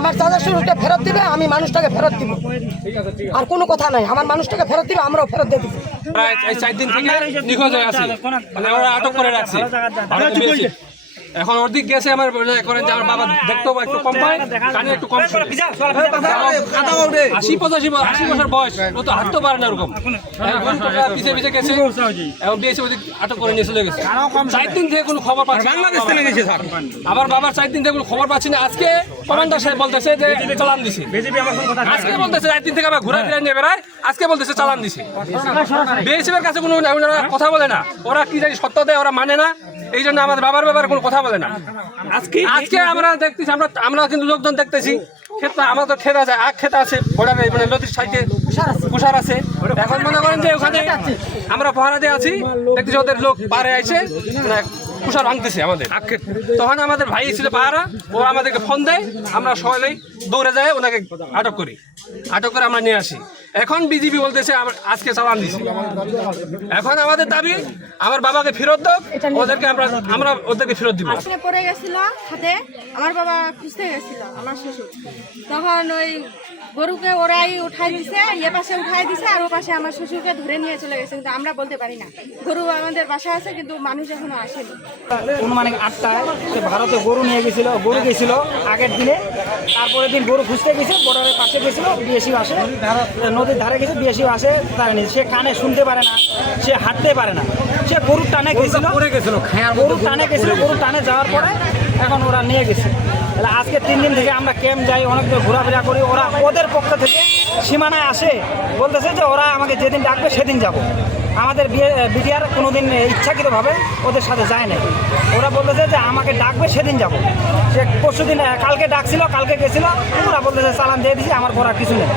আমার চাচা শ্বশুরকে ফেরত দিবে, আমি মানুষটাকে ফেরত দিব, আর কোনো কথা নাই। আমার মানুষটাকে ফেরত দিবে, আমরাও ফেরত দিয়ে দিব। প্রায় 4 দিন থেকে নিখোঁজ হয়ে আছে, মানে ওরা আটক করে রাখছে। এখন ওর দিক গেছে আমার করেন যে আমার বাবা দেখতেও একটু কম পায়, কানে একটু কম, 80-85 বছর বয়স, ও তো হাঁটতে পারে না এরকম। পিছিয়ে পিছিয়ে গেছে, এখন বিএসএফ ওদিক আটক করে নিয়ে চলে গেছে। 4 দিন থেকে কোনো খবর পাচ্ছি না। আবার বাবার 4 দিন থেকে কোনো খবর পাচ্ছি না। আজকে কমান্ডার সাহেব বলতেছে যে চালান দিছে, আজকে বলতেছে 4 দিন থেকে আবার ঘোরা ফিরে নিয়ে বেড়ায়, আজকে বলতেছে চালান দিছে। বিএসএফ এর কাছে কোনো কথা বলে না, ওরা কি জানি সত্য দেয়, ওরা মানে না, এই জন্য আমাদের বাবার ব্যাপারে কোনো কথা বলে না। আজকে আমরা দেখতেছি, আমরা কিন্তু লোকজন দেখতেছি, ক্ষেত আমাদের ক্ষেত আছে, আখ ক্ষেত আছে, বর্ডারে মানে নদীর সাইডে কুষার আছে। এখন মনে করেন যে ওখানে আমরা পাহারা দিয়ে আছি, দেখতেছি ওদের লোক পারে আইছে, মানে কুষার ভাঙতেছে আমাদের আখ ক্ষেত। তখন আমাদের ভাই ছিল পাহারা, ও আমাদেরকে ফোন দেয়, আমরা সবাই দৌড়ে যাই, ওনাকে আটক করি, আটক করে আমরা নিয়ে আসি। এখন বিজেপি বলতেছে আজকে চালান দিছি। এখন আমাদের দাবি আমার বাবাকে ফেরত দাও, ওদেরকে আমরা ওদেরকে ফেরত দিব। পড়ে গেছিল হাতে, আমার বাবা খুঁজতে গেছিল আমার শ্বশুর, তখন ওই গরুকে ওরাই উঠাই দিছে, এ পাশে উঠাই দিছে, আর ও পাশে আমার শ্বশুরকে ধরে নিয়ে চলে গেছে। কিন্তু আমরা বলতে পারি না, গরু আমাদের বাসা আছে কিন্তু মানুষ এখনো আসেনি। অনুমানিক 8টায় সে ভারতে গরু নিয়ে গেছিল, গরু গেছিল আগের দিনে, তারপরের দিন গরু খুঁজতে গেছে, বর্ডারের পাশে গেছিল, বিএসএফ আসে, নদীর ধারে গেছে, বিএসএফ আসে, তারা নিয়ে সে কানে শুনতে পারে না, সে হাঁটতে পারে না, সে গরুর টানে গেছিল, গরুর টানে গেছিল, গরুর টানে যাওয়ার পরে এখন ওরা নিয়ে গেছে। তাহলে আজকে 3 দিন থেকে আমরা ক্যাম্প যাই, অনেক ঘোরাফেরা করি, ওরা ওদের পক্ষ থেকে সীমানায় আসে, বলতেছে যে ওরা আমাকে যেদিন ডাকবে সেদিন যাব। আমাদের বিডিআর কোনোদিন ইচ্ছাকৃতভাবে ওদের সাথে যায় না, ওরা বলতেছে যে আমাকে ডাকবে সেদিন যাব। সে পরশু দিন কালকে ডাকছিল, কালকে গেছিল, ওরা বলতেছে চালান দিয়ে দিছি, আমার করার কিছু নেই।